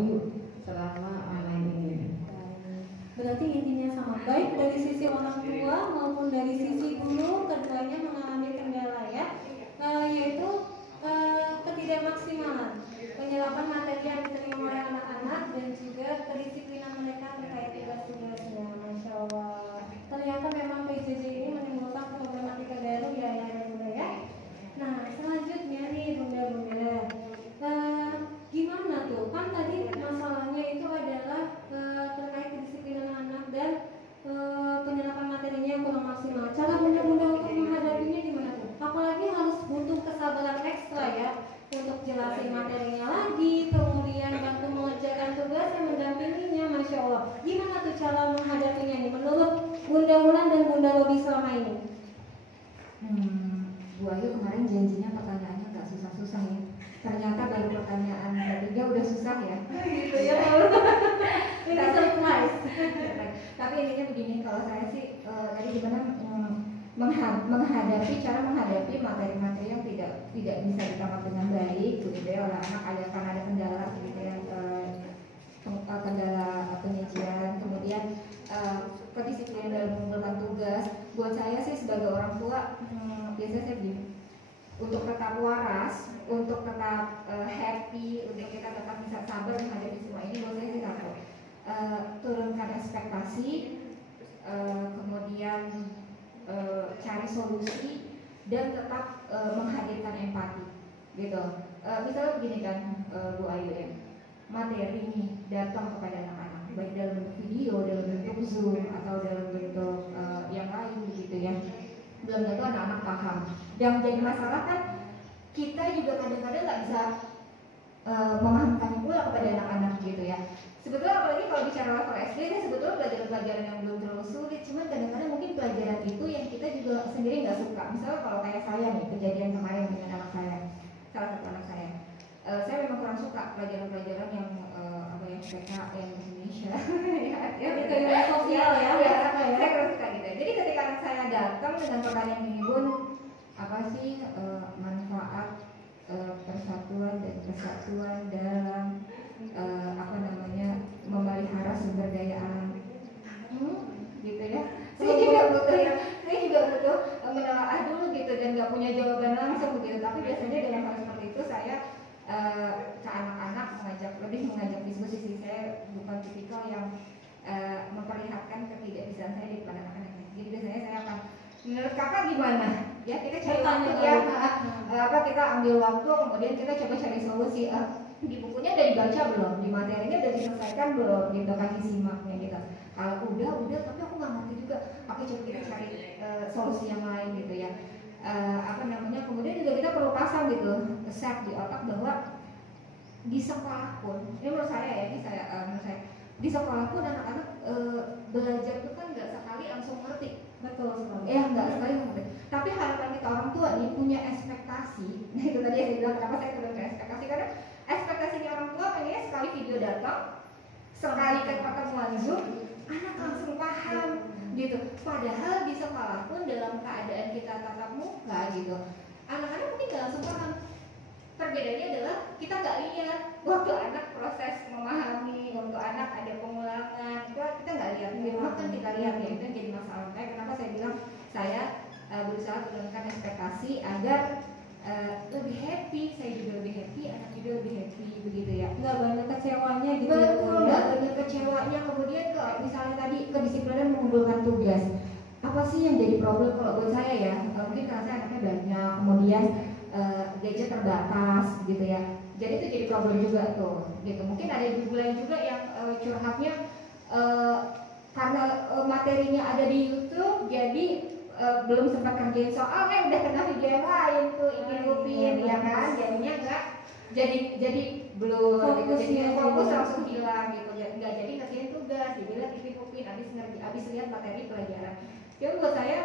Ayu selama online ini. Berarti intinya sama, baik dari sisi orang tua maupun dari sisi guru, keduanya mengalami kendala ya, yaitu ketidakmaksimalan penyerapan materi yang diterima oleh anak-anak dan juga kedisiplinan mereka terkait tugas-tugasnya. Masya Allah, ternyata memang PJJ ini menimbulkan problematika baru ya dan bunda ya. Nah selanjutnya nih bunda-bunda, gimana tuh, kan tadi masalahnya itu adalah terkait kedisiplinan anak dan penyerapan materinya yang kurang maksimal. Cara bunda-bunda untuk menghadapinya gimana tuh? Apalagi harus butuh kesabaran ekstra ya untuk jelasin materinya lagi, kemudian bantu mengerjakan tugas yang mendampinginya. Masya Allah, gimana tuh cara menghadapinya nih menurut Bunda Wulan dan Bunda Robi selama ini? Bu Ayu kemarin janjinya pertanyaannya nggak susah-susah ya. Ternyata baru pertanyaan ketiga udah susah ya. Gitu ya. Ini surprise. Tapi intinya begini, kalau saya sih tadi gimana cara menghadapi materi-materi yang tidak bisa ditangkap dengan baik, begitu ya, oleh anak karena ada kendala, gitu ya, kendala penyajian, kemudian kedisiplinan dalam mengumpulkan tugas. Buat saya sih sebagai orang tua, biasanya saya begini, untuk tetap waras, untuk tetap happy, untuk kita tetap bisa sabar menghadapi semua ini, buat saya sih satu, turunkan ekspektasi, kemudian cari solusi dan tetap menghadirkan empati, gitu. Misalnya begini kan, Bu Ayu ya, materi ini datang kepada anak-anak, baik dalam bentuk video, dalam bentuk Zoom atau dalam bentuk yang lain, gitu ya. Belum tentu anak-anak paham. Yang jadi masalah kan kita juga kadang-kadang nggak bisa memahamkan pula kepada anak-anak, gitu ya. Sebetulnya apalagi kalau bicara level SD ini sebetulnya pelajaran-pelajaran yang belum terlalu sulit, cuman kadang-kadang mungkin pelajaran itu yang kita juga sendiri nggak suka. Misalnya kalau kayak saya nih, kejadian kemarin dengan anak saya, salah satu anak saya memang kurang suka pelajaran-pelajaran yang PKN Indonesia ya itu sosial ya, saya kurang suka gitu. Jadi ketika anak saya datang dengan pertanyaan ini, Bun, apa sih manfaat persatuan dan kesatuan dalam memelihara sumber daya alam, gitu ya. Saya juga butuh menelaah dulu gitu, dan nggak punya jawaban langsung begitu. Tapi biasanya dalam hal seperti itu saya ke anak-anak lebih mengajak diskusi sih. Saya bukan tipikal yang memperlihatkan ketidakbisaan saya di depan anak-anak. Jadi biasanya saya akan, menurut kakak gimana? Ya kita cari waktu ya, kita ambil waktu, kemudian kita coba cari solusi. Di bukunya udah dibaca belum? Di materinya udah diselesaikan belum? Gitu, kasih simaknya gitu. Kalau udah, tapi aku nggak ngerti juga. Oke, coba kita cari solusi yang lain gitu ya. Kemudian juga kita perlu pasang gitu set di otak bahwa di sekolah pun, ini menurut saya di sekolah pun anak-anak belajar itu kan nggak sekali langsung ngerti. Betul sekali. Nggak sekali ngerti. Tapi harapan kita orang tua nih punya ekspektasi. Nah itu tadi yang saya bilang kenapa saya turunkan ekspektasi, karena ekspektasinya orang tua pengennya sekali video datang, sekali pertemuan Zoom, anak langsung paham gitu. Padahal di sekolah pun dalam keadaan kita tatap muka gitu, anak-anak mungkin nggak langsung paham. Perbedaannya adalah kita nggak lihat waktu anak proses memahami, waktu anak ada pengulangan, itu kita nggak lihat. Di rumah kan kita lihat ya, itu yang jadi masalah. Kenapa saya bilang saya berusaha turunkan ekspektasi agar lebih happy, saya juga lebih happy, anak juga lebih happy, begitu ya. Nggak banyak kecewanya gitu. Betul, nggak banyak kecewanya. Kemudian misalnya tadi kedisiplinan mengumpulkan tugas, apa sih yang jadi problem kalau buat saya ya? Mungkin karena saya anaknya banyak, kemudian gadget terbatas, gitu ya. Jadi itu jadi problem juga tuh, gitu. Mungkin ada ibu lain juga yang curhatnya karena materinya ada di YouTube, jadi belum sempat kerjain soalnya udah kena video yang lain tuh, Upin, ya kan? Jadinya nggak jadi belum gitu, jadi fokus langsung hilang gitu, nggak jadi ngerjain tugas, jadi lagi Upin habis lihat materi pelajaran. Jadi buat saya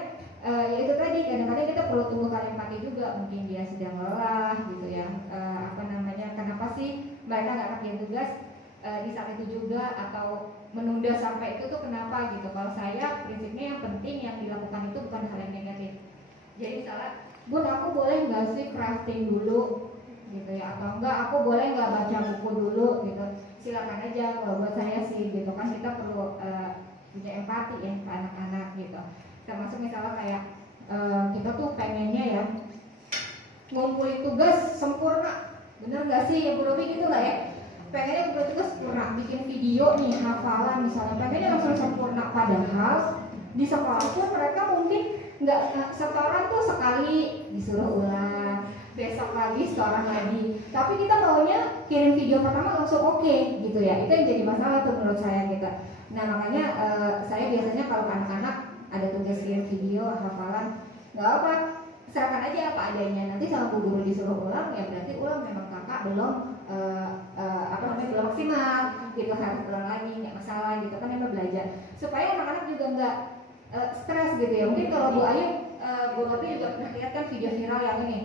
ya itu tadi, kadang-kadang kita perlu tumbuhkan empati juga, mungkin dia sedang lelah gitu ya, kenapa sih mereka nggak kerjain tugas di saat itu juga, atau menunda sampai itu tuh kenapa gitu. Kalau saya prinsipnya yang penting yang dilakukan itu bukan hal yang negatif. Jadi misalnya, Bun, aku boleh nggak sih crafting dulu gitu ya, atau enggak aku boleh nggak baca buku dulu gitu. silakan aja. Kalau buat saya sih gitu kan, kita perlu punya empati ya ke anak-anak gitu. Termasuk misalnya kayak kita tuh pengennya ya ngumpulin tugas sempurna, bener nggak sih ya Bu Robi gitu lah ya, pengennya ngumpulin tugas sempurna, bikin video nih hafalan misalnya, pengennya langsung sempurna, padahal di sekolah pun mereka mungkin nggak setoran tuh sekali disuruh ulang, besok lagi setoran lagi, tapi kita maunya kirim video pertama langsung oke gitu ya. Itu yang jadi masalah tuh menurut saya gitu. Nah makanya saya biasanya kalau anak-anak ada tugas kirim video hafalan, nggak apa, serahkan aja apa adanya, nanti sama Bu Guru disuruh ulang ya berarti ulang, memang kakak belum belum maksimal gitu, harus ulang lagi, nggak masalah gitu kan, emang belajar supaya anak-anak juga nggak stres gitu ya. Mungkin kalau Bu Ayu, Bu Robi juga pernah lihat kan video viral yang ini,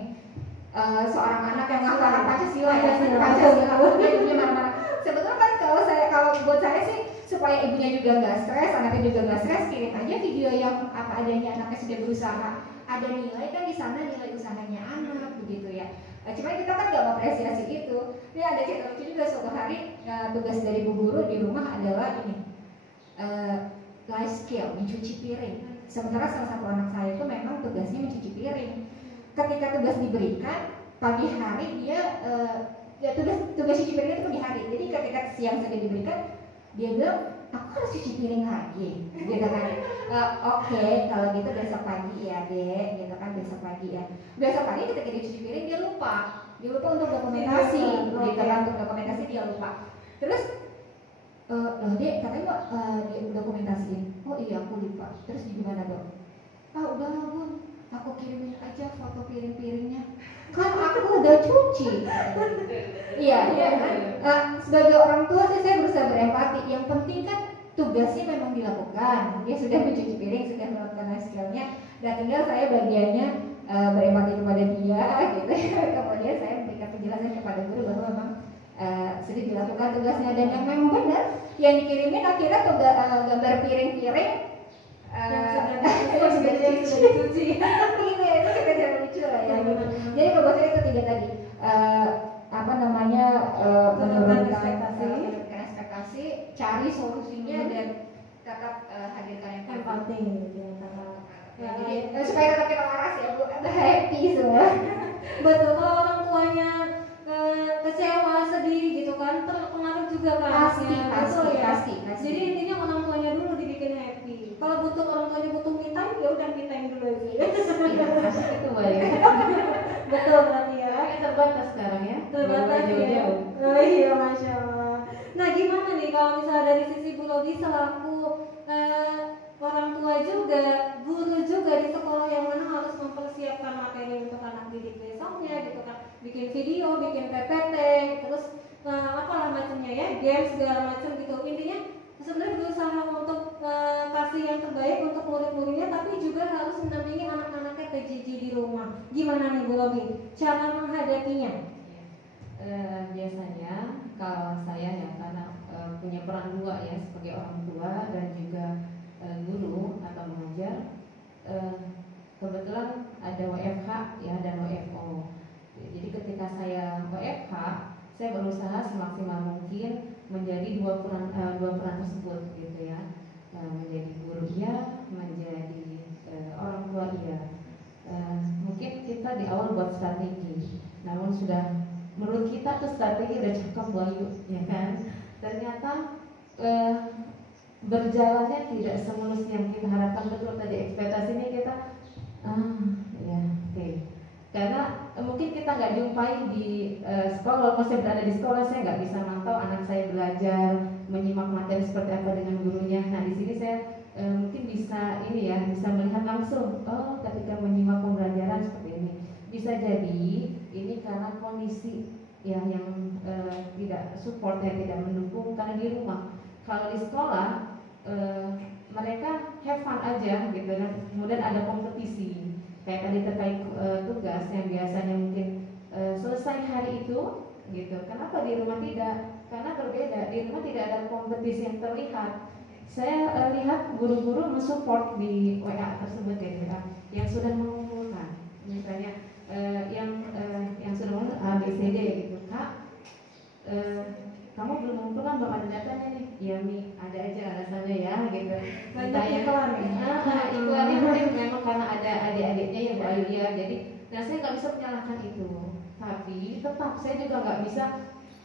seorang anak yang ngafalin Pancasila ya, Pancasila dia marah-marah. Sebetulnya kan kalau buat saya sih supaya ibunya juga nggak stres, anaknya juga nggak stres, kirim aja video yang apa adanya, anaknya sudah berusaha, ada nilai kan di sana, nilai usahanya anak begitu ya. Cuma kita kan nggak mengapresiasi itu. Ini ada cerita lucu juga, suatu hari tugas dari Bu Guru di rumah adalah ini, life skill, mencuci piring. Sementara salah satu anak saya itu memang tugasnya mencuci piring. Ketika tugas diberikan pagi hari dia tugas cuci piring itu pagi hari. Jadi ketika siang sudah diberikan, dia bilang aku harus cuci piring lagi, gitu kan. Oke, kalau gitu besok pagi ya Dek, gitu kan, besok pagi ya. Besok pagi ketika dia cuci piring dia lupa untuk dokumentasi, gitu kan, untuk dokumentasi dia lupa. Terus loh Dek, katanya dia dokumentasiin. Oh iya aku lupa. Terus gimana Dok? Udah lah Bun, aku kirimin aja foto piring-piringnya, kan aku udah cuci. Iya kan. Sebagai orang tua sih saya berusaha berempati. Yang penting kan tugasnya memang dilakukan. Dia sudah mencuci piring, sudah melakukan life skill-nya, dan tinggal saya bagiannya berempati kepada dia, gitu. Kemudian saya memberikan penjelasan kepada guru bahwa memang sudah dilakukan tugasnya, dan yang memang benar yang dikirimin akhirnya gambar piring-piring yang sudah dicuci. Ini itu kita lucu lah ya. Jadi kalau saya itu tiga tadi, menurunkan ekspektasi, cari solusinya, dan tetap hadirkan empati. Jadi supaya tetap kita waras ya Bu, happy semua. Betul, kalau orang tuanya kecewa, sedih gitu kan, terpengaruh juga kan. Pasti. Jadi intinya orang tuanya dulu dibikin happy. Kalau butuh orang tuanya butuh me time, ya udah me time dulu aja. Iya, asik itu baik. Betul berarti ya. Tapi terbatas sekarang ya. Terbatas ya. Jauh-jauh. Oh iya, Masya Allah. Nah gimana nih kalau misalnya dari sisi Bu Robi selaku orang tua juga, guru juga di sekolah yang mana harus mempersiapkan materi untuk anak didik besoknya gitu kan, bikin video, bikin PPT, terus apalah macamnya ya, games segala macam gitu. Intinya sebenarnya berusaha untuk kasih yang terbaik untuk murid-muridnya, tapi juga harus mendampingi anak-anaknya PJJ di rumah. Gimana nih Bu Robi cara menghadapinya? Biasanya kalau saya ya, karena punya peran dua ya, sebagai orang tua dan juga guru atau mengajar, kebetulan ada WFH ya dan WFO. Jadi ketika saya WFH, saya berusaha semaksimal mungkin menjadi dua peran tersebut gitu ya, menjadi guru ya, menjadi orang tua ya. Mungkin kita di awal buat strategi, namun sudah menurut kita tuh strategi udah cakep Bayu ya kan, ternyata berjalannya tidak semulus yang kita harapkan. Betul tadi ekspektasinya kita karena mungkin kita nggak jumpai di sekolah. Walaupun saya berada di sekolah, saya nggak bisa mantau anak saya belajar, menyimak materi seperti apa dengan gurunya. Nah di sini saya mungkin bisa bisa melihat langsung, ketika menyimak pembelajaran seperti ini. Bisa jadi ini karena kondisi yang tidak support, tidak mendukung karena di rumah. Kalau di sekolah mereka have fun aja gitu, dan kemudian ada kompetisi kayak tadi terkait tugas yang biasanya mungkin selesai hari itu gitu. Kenapa di rumah tidak? Karena berbeda, di rumah tidak ada kompetisi yang terlihat. Saya lihat guru-guru mensupport di WA tersebut ya, yang sudah mengumpulkan misalnya yang sudah mengumpulkan ABCD gitu, Kak kamu belum mengumpulkan, belum ada datanya nih. Iya Mi, ada aja alasannya ya gitu. Banyak iklan ya. Iklannya mungkin memang karena ada adik-adiknya ya Bu Ayu ya. Jadi dan saya nggak bisa menyalahkan itu. Tapi tetap saya juga nggak bisa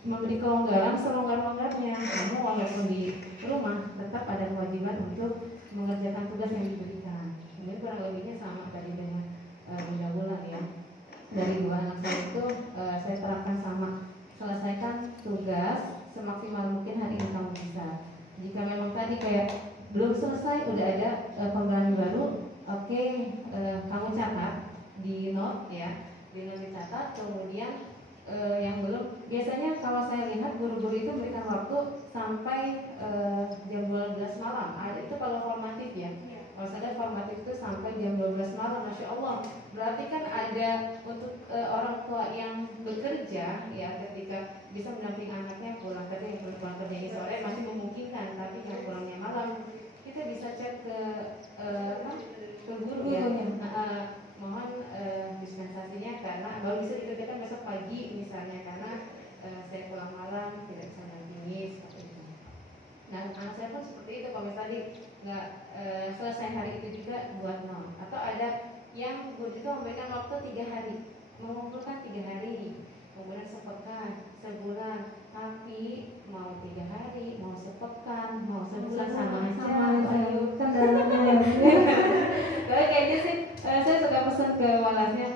memberi kelonggaran selonggar-longgarnya. Kamu walaupun di rumah tetap ada kewajiban untuk mengerjakan tugas yang diberikan. Ini kurang lebihnya sama tadi dengan Bunda Wulan ya. Dari dua anak saya itu saya terapkan sama, selesaikan tugas semaksimal mungkin hari ini kamu bisa. Jika memang tadi kayak belum selesai udah ada penggalan baru, oke, kamu catat di note ya, di note dicatat. Kemudian yang belum, biasanya kalau saya lihat guru-guru itu memberikan waktu sampai jam 12 malam. Itu kalau formatif ya. Kalau saya formatif itu sampai jam 12 malam, Masya Allah. Berarti kan ada untuk orang tua yang bekerja ya, ketika bisa mendampingi anaknya pulang kerja, yang pulang kerjanya sore masih memungkinkan, tapi yang pulangnya malam kita bisa cek ke guru ya. Mohon dispensasinya karena baru bisa dikerjakan besok pagi misalnya, karena saya pulang malam tidak bisa mendampingi seperti itu. Nah anak saya pun seperti itu, kalau misalnya nggak selesai hari itu juga buat nol. Atau ada yang guru itu memberikan waktu 3 hari, mengumpulkan 3 hari, kemudian sepekan, sebulan. Tapi mau 3 hari, mau sepekan, mau sebulan sama aja. Ayo kan dalamnya. Tapi kayaknya sih saya suka pesan ke walasnya,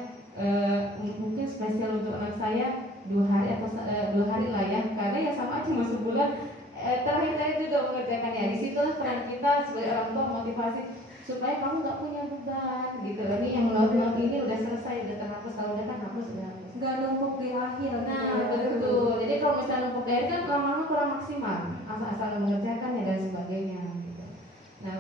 mungkin spesial untuk anak saya 2 hari atau 2 hari lah ya, karena ya sama aja mau sebulan. Terakhir saya juga mengerjakan ya. Disitulah peran kita sebagai orang tua, motivasi supaya kamu nggak punya beban gitu. Ini yang not ini udah selesai, udah terhapus, kalau udah kan hapus udah hapus. Nggak numpuk di akhir. Nah betul. Jadi kalau misalnya numpuk di akhir kan lama-lama kurang maksimal, asal mengerjakan ya dan sebagainya. Gitu. Nah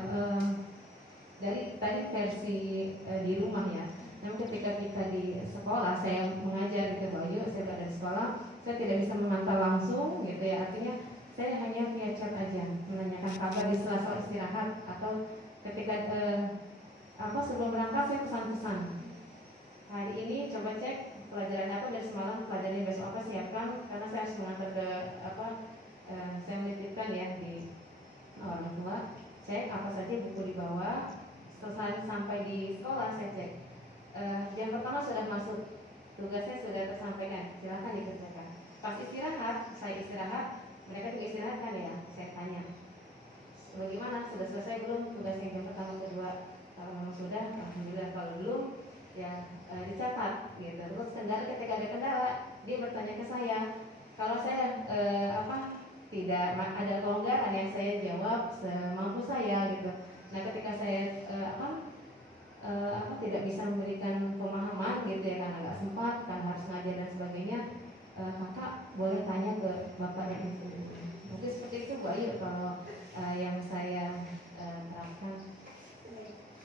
dari tadi versi di rumah ya. Namun ketika kita di sekolah, saya mengajar gitu Bayu, saya berada di sekolah, saya tidak bisa memantau langsung gitu ya. Artinya saya hanya via chat aja, menanyakan kabar di sela-sela istirahat atau ketika sebelum berangkat saya pesan-pesan. Hari ini coba cek pelajaran apa dari semalam, pelajaran besok apa siapkan, karena saya harus mengantar ke saya menitipkan ya di orang tua. Cek apa saja buku dibawa. Setelah sampai di sekolah saya cek. Jam pertama sudah masuk, tugasnya sudah tersampaikan, silahkan dikerjakan. Pas istirahat, saya istirahat. Mereka juga istirahat kan ya, saya tanya bagaimana, sudah selesai belum tugasnya jam pertama kedua? Kalau memang sudah, alhamdulillah. Kalau belum ya dicatat gitu. Terus ketika ada kendala dia bertanya ke saya. Kalau saya tidak ada kelonggaran yang saya jawab semampu saya gitu. Nah ketika saya tidak bisa memberikan pemahaman gitu ya, karena nggak sempat, kan harus ngajar dan sebagainya, kakak boleh tanya ke bapaknya itu. Mungkin seperti itu Bu Ayu kalau yang saya terapkan.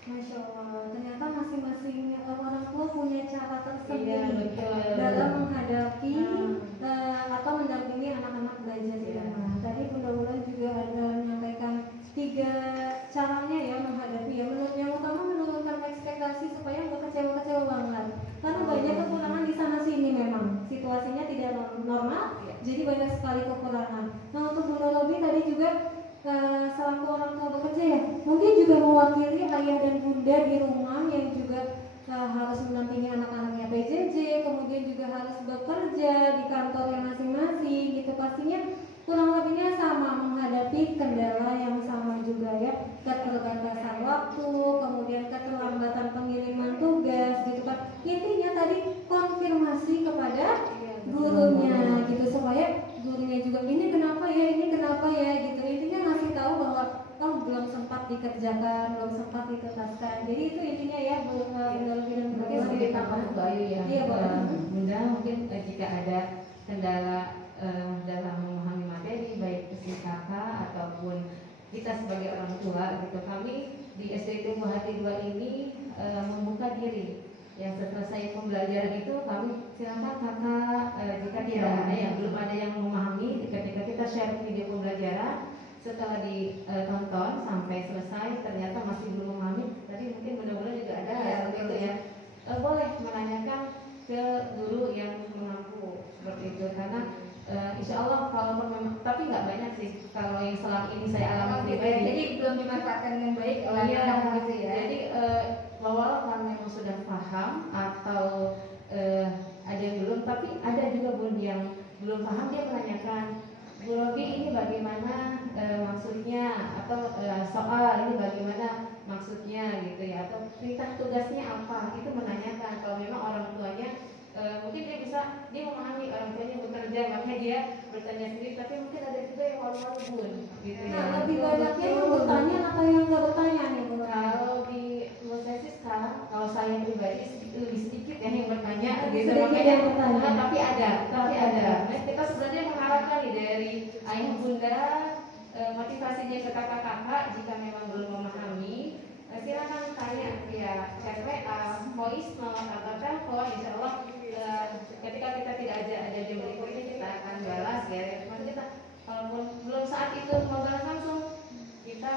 Masya Allah, ternyata masing-masing orang tua punya cara tersendiri dalam menghadapi atau mendampingi anak-anak belajar di rumah. Tadi Bunda Wulan juga ada menyampaikan 3 caranya ya menghadapi ya. Yang utama menurunkan ekspektasi supaya nggak kecewa-kecewa banget. Karena banyak kekurangan di sana sini, memang situasinya tidak normal, jadi banyak sekali kekurangan. Nah untuk Bunda Robi tadi juga selaku orang tua bekerja ya, mungkin juga mewakili ayah dan bunda di rumah yang juga harus mendampingi anak-anaknya PJJ, kemudian juga harus bekerja di kantornya masing-masing gitu. Pastinya kurang lebihnya sama, menghadapi kendala yang sama juga ya, keterbatasan waktu, kemudian keterlambatan pengiriman tugas gitu kan. Intinya tadi konfirmasi kepada gurunya gitu, supaya gurunya juga ini kenapa ya gitu. Intinya ngasih tahu bahwa belum sempat dikerjakan, belum sempat dituntaskan. Jadi itu intinya ya Bu. Mungkin sedikit tambahan Bu Ayu ya. Iya Bu. Bunda mungkin jika ada kendala dalam memahami materi, baik si kakak ataupun kita sebagai orang tua gitu, kami di SD Tumbuh Hati 2 ini membuka diri. Yang selesai pembelajaran itu kami silakan kakak, jika tidak ada yang belum ada yang memahami, ketika kita share video pembelajaran setelah ditonton sampai selesai ternyata masih belum memahami, tadi mungkin benar-benar juga ada seperti itu ya, boleh menanyakan ke guru yang mengaku seperti itu, karena Insya Allah kalau memang, tapi nggak banyak sih kalau yang selama ini saya alami pribadi. Jadi belum dimanfaatkan dengan baik oleh anak gitu ya. Jadi walau kalau memang sudah paham atau ada yang belum, tapi ada juga bun yang belum paham, dia menanyakan, Bu Robi ini bagaimana maksudnya, atau soal ini bagaimana maksudnya gitu ya, atau perintah tugasnya apa, itu menanyakan. Kalau memang orang tuanya mungkin dia memahami orang tuanya bekerja, makanya dia bertanya sendiri, tapi mungkin ada juga yang malu-malu bun gitu ya. Nah, lebih banyaknya yang bertanya atau yang nggak bertanya nih Bu? Kalau di menurut saya sih sekarang, kalau saya pribadi lebih sedikit ya yang bertanya gitu, Sedikit makanya yang bertanya. tapi ada. Nah, kita sebenarnya mengharapkan nih dari ayah bunda, motivasinya ke kakak-kakak, jika memang belum memahami, silakan tanya via chat WA, voice note atau telepon. Insya Allah ketika kita tidak ada jam berikutnya kita akan balas ya. Cuma kita kalaupun belum saat itu membalas langsung, kita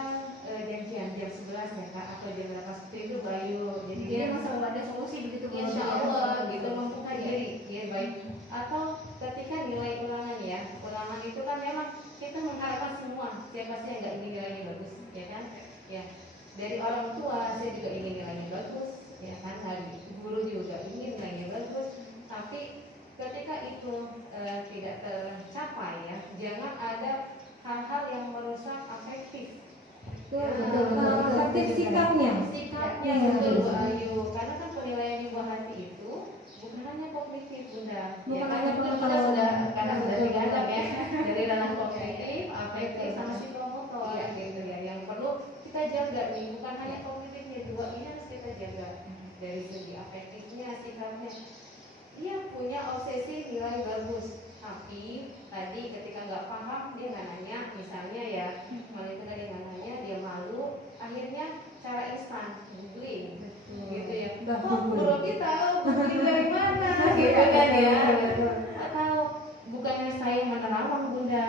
janjian jam 11 ya Kak, atau jam berapa seperti itu Bayu. Jadi dia selalu ada solusi begitu. Insya Allah gitu, membuka diri ya baik. Atau ketika nilai ulangan ya, ulangan itu kan memang kita mengharapkan semua, siapa sih yang nggak ingin nilainya bagus ya kan ya. Dari orang tua saya juga ingin nilainya bagus ya kan, dari guru juga ingin nilainya bagus, tapi ketika itu tidak tercapai ya, jangan ada hal-hal yang merusak afektif. Afektif sikapnya. Sikapnya betul Bu Ayu, karena kan penilaian di buah hati itu bukan hanya kognitif Bunda. Bukan Ya, hanya kan kita sudah digadang ya dari ranah kognitif, afektif sama psikomotor gitu ya, yang perlu kita jaga nih, bukan hanya kognitifnya, dua ini harus kita jaga. Dari segi afektifnya, sikapnya, dia punya obsesi nilai bagus, tapi tadi ketika nggak paham dia nggak nanya, misalnya ya kalau itu tadi nggak nanya, dia malu, akhirnya cara instan googling gitu ya. Kok Bu Robi tahu googling dari mana gitu kan ya, atau bukannya saya menerawang Bunda.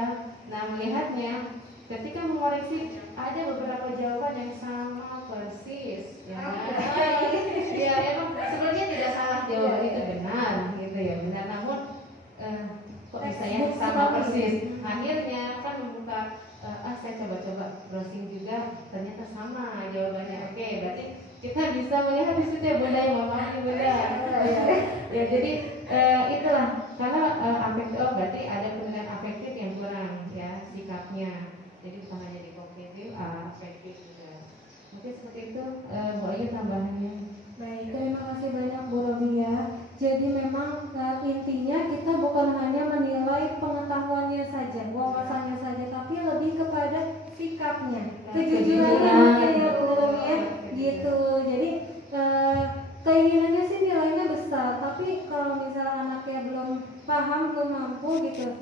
Nah, melihatnya ketika mengoreksi ada beberapa jawaban yang sama persis ya. Ya emang sebenarnya tidak salah, jawaban itu benar gitu ya, benar, namun kok bisa ya sama persis. Akhirnya kan membuka saya coba-coba browsing juga, ternyata sama jawabannya. Oke, berarti kita bisa melihat di situ ya Bunda, yang memahami Bunda. Ya jadi itulah, karena afektif, berarti ada penilaian afektif yang kurang ya sikapnya. Jadi bukan hanya di kognitif, afektif juga. Mungkin seperti itu Bu Ayu tambahannya. Baik, terima kasih banyak Bu Robi ya. Jadi memang intinya kita bukan hanya menilai pengetahuannya saja, wawasannya saja, tapi lebih kepada sikapnya, kejujurannya mungkin ya Bu Robi ya, gitu. Jadi keinginannya sih nilainya besar, tapi kalau misalnya anaknya belum paham, belum mampu gitu,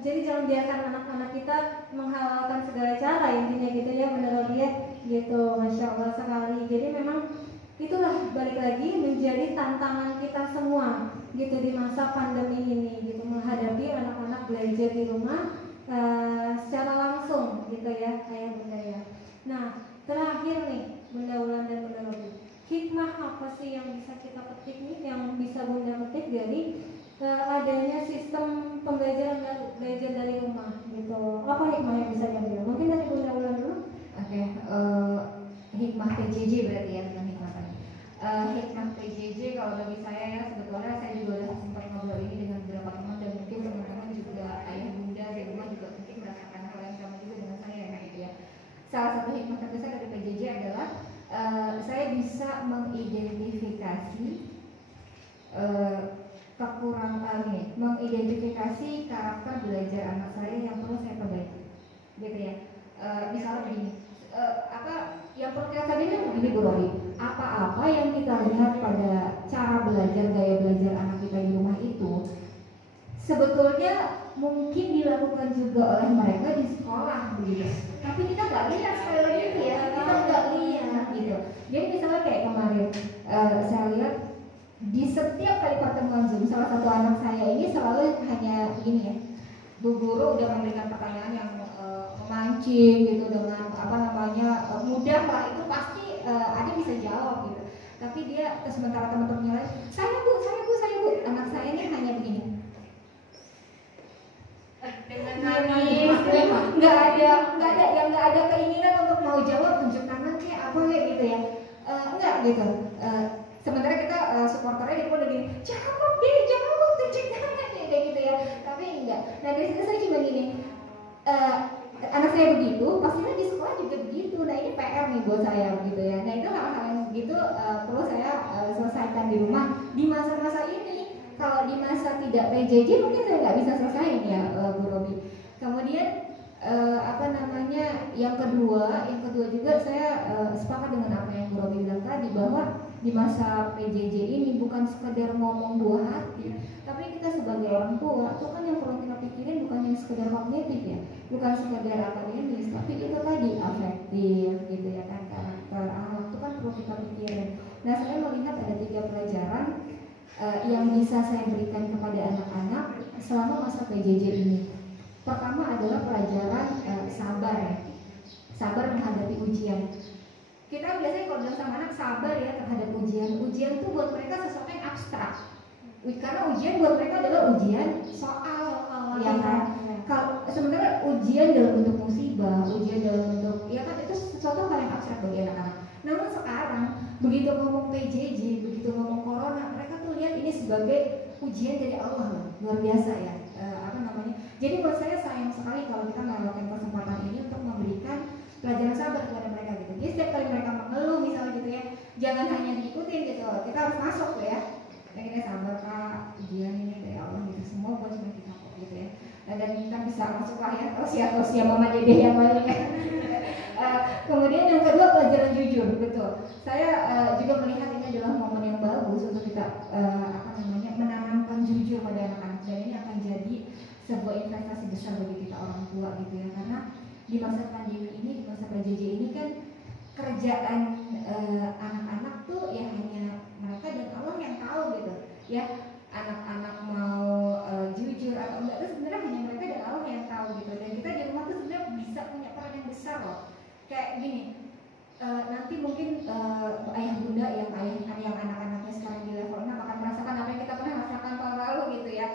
jadi jangan biarkan anak-anak kita menghalalkan segala cara, intinya gitu ya menurut dia gitu. Masya Allah sekali. Jadi memang itulah balik lagi menjadi tantangan kita semua gitu di masa pandemi ini gitu, menghadapi anak-anak belajar di rumah secara langsung gitu ya ayah bunda ya. Nah terakhir nih Bunda Ulan dan Bunda Robi, hikmah apa sih yang bisa kita petik nih, yang bisa Bunda petik dari adanya sistem pembelajaran belajar dari rumah gitu? Apa hikmah yang bisa diambil? Mungkin dari Bunda Ulan dulu. Oke, hikmah PJJ berarti ya, bukan hikmah tadi. Hikmah PJJ kalau bagi saya ya, sebetulnya saya juga udah sempat ngobrol ini dengan beberapa teman, dan mungkin teman-teman juga ayah bunda di rumah juga mungkin merasakan hal yang sama juga dengan saya ya, gitu ya. Salah satu hikmah terbesar dari PJJ adalah saya bisa mengidentifikasi mengidentifikasi karakter belajar anak saya yang perlu saya perbaiki, gitu ya. Misalnya begini, yang perlu kita sadari kan begini Bu Robi, apa-apa yang kita lihat pada cara belajar, gaya belajar anak kita di rumah itu sebetulnya mungkin dilakukan juga oleh mereka di sekolah begitu, tapi kita nggak lihat sekali lagi itu ya, kita nggak lihat gitu. Jadi misalnya kayak kemarin saya lihat di setiap kali pertemuan Zoom, salah satu anak saya ini selalu hanya begini ya, Bu Guru udah memberikan pertanyaan yang memancing gitu dengan mudah lah, itu pasti adik bisa jawab gitu. Tapi dia sementara teman-temannya lain, saya bu, anak saya ini hanya begini. dengan nangis, nggak ada keinginan untuk mau jawab tunjuk tangan kayak apa gitu ya, enggak gitu. Sementara kita supporternya di depan gini, jawab tunjuk tangan kayak gitu ya, tapi enggak. Nah dari situ saya cuma gini, anak saya begitu, pastinya di sekolah juga begitu. Nah ini PR nih buat saya gitu ya. Nah itu hal-hal yang begitu perlu saya selesaikan di rumah di masa-masa ini. Kalau di masa tidak PJJ mungkin saya nggak bisa selesaiin ya, Bu Robi. Kemudian yang kedua juga saya sepakat dengan apa yang Bu Robi bilang tadi, bahwa di masa PJJ ini bukan sekedar ngomong buah hati, tapi kita sebagai orang tua itu kan yang perlu kita pikirin bukan yang sekedar kognitif ya, bukan sekedar akademis, tapi itu tadi afektif gitu ya kan, karakter, akhlak itu kan perlu kita pikirin. Nah saya melihat ada 3 pelajaran yang bisa saya berikan kepada anak-anak selama masa PJJ ini. Pertama adalah pelajaran sabar ya, sabar menghadapi ujian. Kita biasanya kalau bilang sama anak sabar ya terhadap ujian tuh buat mereka sesuatu yang abstrak. Karena ujian buat mereka adalah ujian soal, ya kan. Kalau sementara ujian dalam bentuk musibah, ujian dalam bentuk ya kan itu sesuatu hal yang abstrak bagi anak-anak. Namun sekarang begitu ngomong PJJ, begitu ngomong corona, mereka tuh lihat ini sebagai ujian dari Allah, luar biasa ya. Jadi buat saya sayang sekali kalau kita melewatkan kesempatan ini untuk memberikan pelajaran sabar kepada mereka gitu. Jadi setiap kali mereka mengeluh misalnya gitu ya, jangan hanya diikutin gitu, kita harus masuk tuh ya. Nah kita sabar kak, ujian ini dari Allah gitu, semua buat cuma kita kok gitu ya. Nah, dan kita bisa masuk lah ya, tausiah mama dede yang banyak ya. Kemudian yang kedua pelajaran jujur, betul. Saya juga melihat ini adalah momen yang bagus untuk kita menanamkan jujur pada anak-anak, dan ini akan jadi sebuah investasi besar bagi kita orang tua gitu ya, karena di masa pandemi ini, di masa PJJ ini kan kerjaan anak-anak tuh ya hanya mereka dan Allah yang tahu gitu ya, anak-anak mau jujur atau enggak itu sebenarnya hanya mereka dan Allah yang tahu gitu. Dan kita di rumah tuh sebenarnya bisa punya peran yang besar loh, kayak gini, nanti mungkin ayah bunda yang anak-anaknya sekarang di level 6 akan merasakan apa yang kita pernah rasakan tahun lalu gitu ya.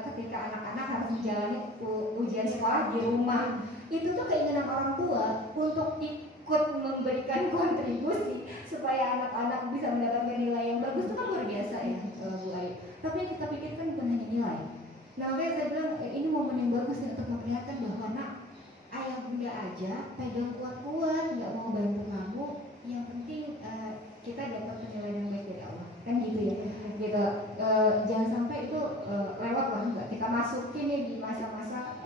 Ketika anak-anak harus menjalani ujian sekolah di rumah, itu tuh keinginan orang tua untuk ikut memberikan kontribusi supaya anak-anak bisa mendapatkan nilai yang bagus itu kan luar biasa ya, Bu Ayu. Tapi yang kita pikirkan bukan hanya nilai. Nah makanya saya bilang ini momen yang bagus nih untuk memperlihatkan bahwa ayah bunda aja pegang kuat-kuat, nggak mau bantu kamu, yang penting kita dapat penilaian yang baik dari Allah, kan gitu ya. Gitu, jangan sampai itu lewat lah, nggak kita masukin nih di masa-masa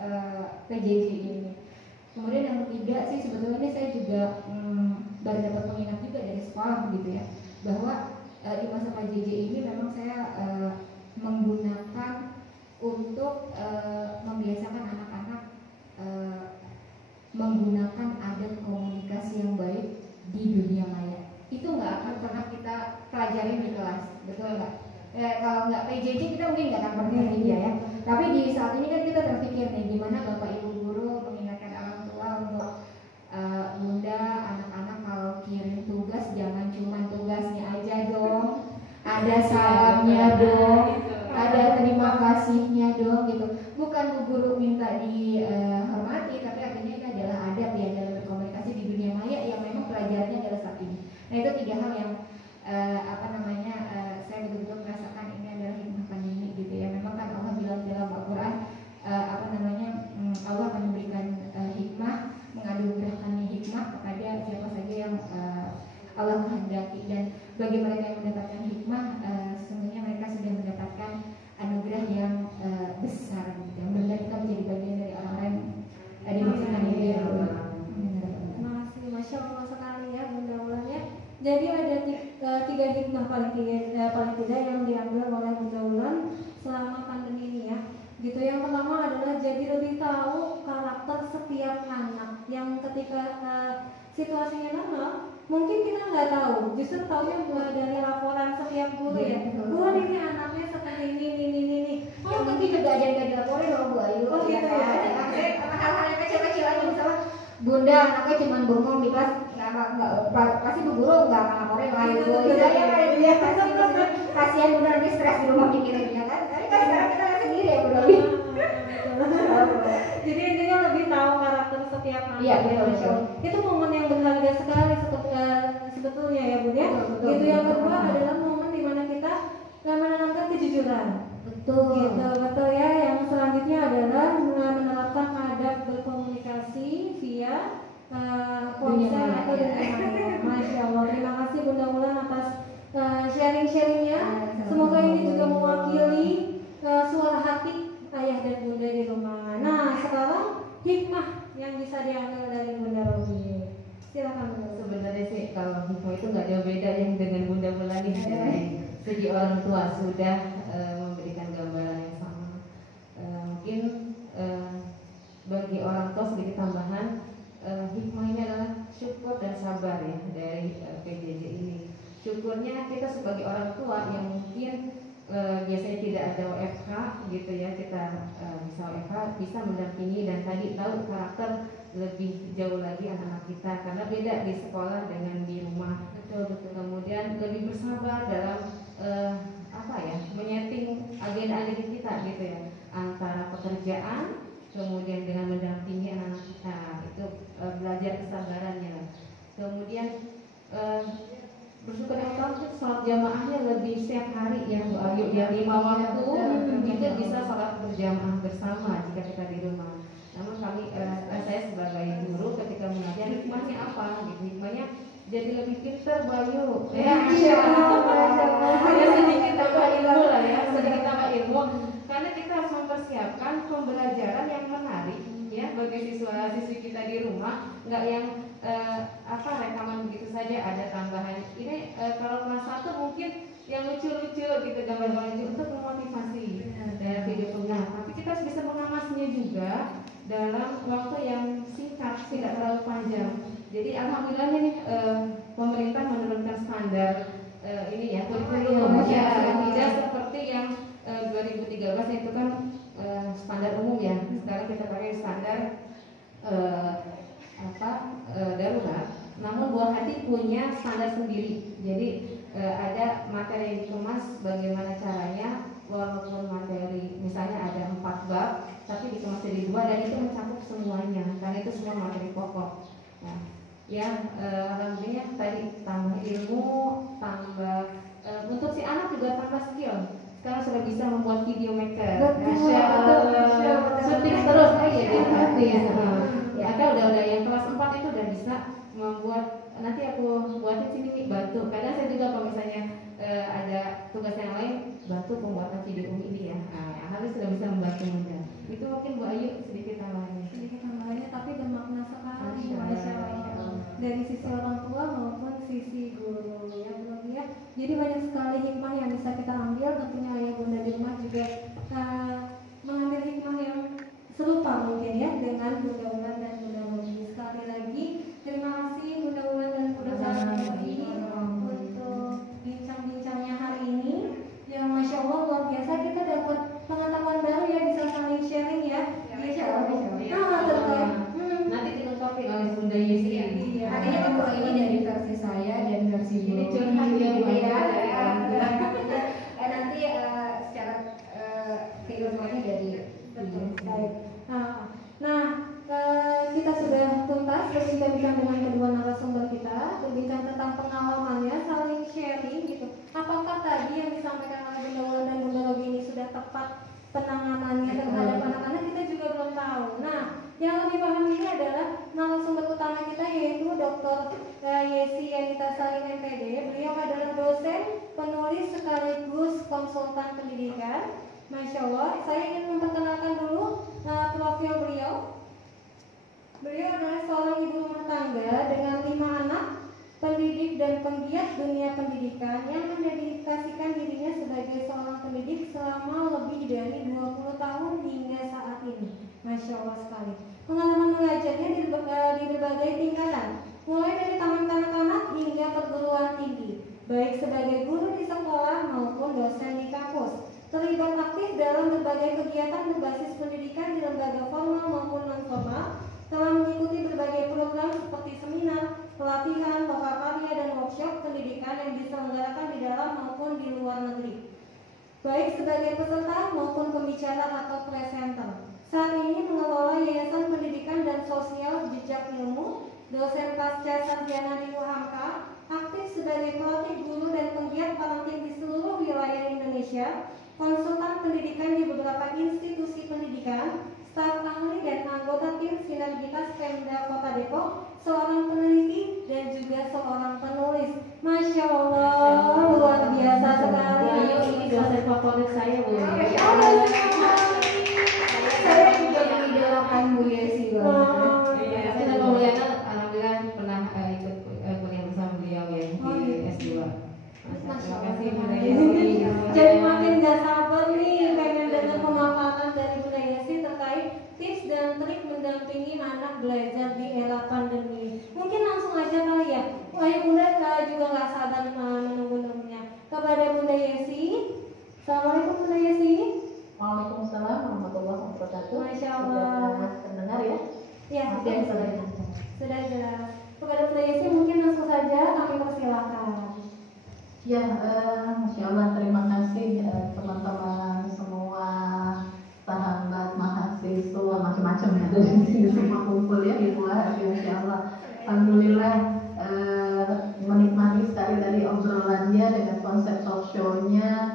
PJJ ini. Kemudian yang ketiga sih sebetulnya ini saya juga baru dapat pengingat juga dari sekolah gitu ya, bahwa di masa PJJ ini memang saya menggunakan untuk membiasakan anak-anak menggunakan adat komunikasi yang baik di dunia maya. Itu nggak akan pernah kita pelajarin di kelas, betul nggak? Kalau nggak PJJ kita mungkin nggak akan pernah dia ya. Tapi di saat ini kan kita terpikir nih, gimana Bapak Ibu guru mengingatkan orang tua untuk bunda, anak-anak kalau kirim tugas jangan cuma tugasnya aja dong, ada salamnya dong, ada terima kasihnya dong gitu. Bukan Bu Guru minta dihormati, tapi artinya ini adalah adab ya dalam berkomunikasi di dunia maya yang memang pelajarannya adalah saat ini. Nah itu 3 hal yang saya betul-betul merasakan ini adalah hikmah pandemi gitu ya. Memang kan Allah bilang dalam Al-Quran Allah akan memberikan hikmah, menganugerahkannya hikmah kepada siapa saja yang Allah kehendaki, dan bagi mereka yang mendapatkan hikmah sesungguhnya mereka sudah mendapatkan anugerah yang besar gitu. Mudah-mudahan kita menjadi bagian dari orang-orang yang dimaksudkan ini ya Allah. Terima kasih, Masya Allah sekali ya Bunda Ulan ya. Jadi ada 3 hikmah paling tidak yang diambil oleh Bunda Ulan selama pandemi ini ya. Gitu, yang pertama adalah jadi lebih tahu karakter setiap anak yang ketika situasinya normal mungkin kita nggak tahu, justru tahunya dari laporan setiap guru ya. Bu ini anaknya seperti ini. Oh tapi juga ada yang nggak dilaporin loh Bu Ayu. Oh gitu ya. Hal-hal yang kecil-kecil aja, misalnya bunda anaknya cuma bengong di kelas, pasti Bu Guru nggak akan laporin lah itu. Ya kasihan bunda nanti stres di rumah mikirin dia kan. Tapi kan sekarang kita lihat sendiri ya Bu Ayu. Jadi intinya lebih tahu karakter setiap anak. Iya, betul, Masya Allah. Itu momen yang berharga sekali sebetulnya ya Bun ya. Betul, Itu yang betul. kedua adalah momen dimana kita menanamkan kejujuran. Betul. Gitu, betul ya. Yang selanjutnya adalah menerapkan adab berkomunikasi via ponsel atau dunia. Masya Allah. Terima kasih Bunda Wulan atas sharing-sharingnya. Semoga ini juga mewakili suara hati ayah dan bunda di rumah. Nah, sekarang hikmah yang bisa diambil dari Bunda Robi. Silakan Bunda. Sebenarnya sih kalau hikmah itu nggak jauh beda yang dengan Bunda Mulani. Dari segi orang tua sudah memberikan gambaran yang sama. Mungkin bagi orang tua sedikit tambahan, hikmahnya adalah syukur dan sabar ya dari PJJ ini. Syukurnya kita sebagai orang tua yang mungkin biasanya tidak ada WFH gitu ya, kita bisa WFH, bisa mendampingi dan tadi tahu karakter lebih jauh lagi anak-anak kita karena beda di sekolah dengan di rumah. Betul. Kemudian lebih bersabar dalam menyeting agenda-agenda kita gitu ya, antara pekerjaan kemudian dengan mendampingi anak-anak kita itu belajar kesabarannya. Kemudian bersyukur yang utama sholat jamaahnya lebih setiap hari ya Bu Ayu ya, 5 waktu itu bisa sholat berjamaah bersama jika kita di rumah. Namun saya sebagai guru ketika mengajar hikmahnya apa? Hikmahnya jadi lebih pintar Bu Ayu. Ya sedikit tambah ilmu lah ya, sedikit tambah ilmu karena kita harus mempersiapkan pembelajaran yang menarik ya bagi siswa-siswi kita di rumah, nggak yang rekaman begitu saja, ada tambahan ini kalau kelas 1 mungkin yang lucu-lucu gitu, gambar-gambar lucu untuk memotivasi dari video pengguna, tapi kita harus bisa mengamasnya juga dalam waktu yang singkat, tidak terlalu panjang. Jadi alhamdulillahnya nih pemerintah menurunkan standar ini ya kurikulum ya, tidak seperti yang 2013 itu kan standar umum ya. Sekarang kita pakai standar darurat. Namun buah hati punya standar sendiri. Jadi ada materi yang dikemas bagaimana caranya, walaupun materi misalnya ada 4 bab, tapi dikemas jadi 2 dan itu mencakup semuanya. Karena itu semua materi pokok. Nah, alhamdulillah tadi tambah ilmu, tambah untuk si anak juga tambah skill. Sekarang sudah bisa membuat video maker. Masya Allah. Syuting terus aja ya kan udah yang kelas 4 itu udah bisa membuat, nanti aku buatin sini nih batu. Kadang saya juga kalau misalnya ada tugas yang lain, batu pembuatan video ini ya. Harus sudah bisa membantu mudah. Itu mungkin Bu Ayu sedikit tambahannya. Sedikit tambahannya tapi bermakna sekali. Masya Allah. Dari sisi orang tua maupun sisi guru ya. Jadi banyak sekali hikmah yang bisa kita ambil. Tentunya ayah bunda di rumah juga mengambil hikmah yang serupa mungkin ya dengan Bunda Wulan dan Bunda Robi. Sekali lagi terima kasih Bunda Wulan dan Bunda Robi untuk bincang-bincangnya hari ini. Yang Masya Allah luar biasa, kita dapat pengetahuan baru ya, bisa saling sharing ya. Nanti dilengkapi oleh Bunda Yesi. Makanya kalau ini dari versi saya dan versi ini curhat ya. Nanti secara keilmuannya dari baik. Nah, kita sudah tuntas berbincang-bincang dengan kedua narasumber kita, berbincang tentang pengalamannya, saling sharing gitu. Apakah tadi yang disampaikan oleh Bunda Wulan dan Bunda Robi ini sudah tepat penanganannya terhadap anak-anak, kita juga belum tahu. Nah, yang lebih paham ini adalah narasumber utama kita, yaitu Dr. Yesi Yanita Salim MPD. Beliau adalah dosen, penulis sekaligus konsultan pendidikan. Masya Allah, saya ingin memperkenalkan dulu profil beliau. Beliau adalah seorang ibu rumah tangga dengan 5 anak, pendidik dan penggiat dunia pendidikan yang mendedikasikan dirinya sebagai seorang pendidik selama lebih dari 20 tahun hingga saat ini. Masya Allah sekali. Pengalaman mengajarnya di berbagai tingkatan, mulai dari taman kanak-kanak hingga perguruan tinggi, baik sebagai guru di sekolah maupun dosen di kampus. Terlibat aktif dalam berbagai kegiatan berbasis pendidikan di lembaga formal maupun non-formal, telah mengikuti berbagai program seperti seminar, pelatihan, lokakarya, dan workshop pendidikan yang diselenggarakan di dalam maupun di luar negeri, baik sebagai peserta maupun pembicara atau presenter. Saat dosen pasca sarjana di UHAMKA, aktif sebagai pelatih guru dan penggiat parenting di seluruh wilayah Indonesia, konsultan pendidikan di beberapa institusi pendidikan, staf ahli dan anggota tim sinergitas Pemda Kota Depok, seorang peneliti dan juga seorang penulis. Masya Allah, luar biasa sekali. Ayo, ini dosen favorit saya, Bu. Saya juga mengidolakan Bu Yesi banget. Iya, kita kemuliaan alhamdulillah pernah ikut kuliah bersama beliau ya di S2. Terima kasih Bunda Yesi. Jadi makin gak sabar nih pengen dengar pemaparan dari Bunda Yesi terkait tips dan trik mendampingi anak belajar di era pandemi. Mungkin langsung aja kali ya. Wahai Bunda juga gak sabar menunggu-nunggunya. Kepada Bunda Yesi. Assalamualaikum Bunda Yesi. Waalaikumsalam warahmatullahi wabarakatuh. Masya Allah. Sudah terdengar ya? Ya, Sudah jelas. sudah jelas. Kepada Bunda Yesi mungkin langsung saja kami persilakan. Ya, Masya Allah, terima kasih teman-teman semua, sahabat mahasiswa macam-macam ya dari sini semua kumpul ya di luar. Masya Allah, alhamdulillah menikmati sekali dari obrolannya dengan konsep talk show-nya.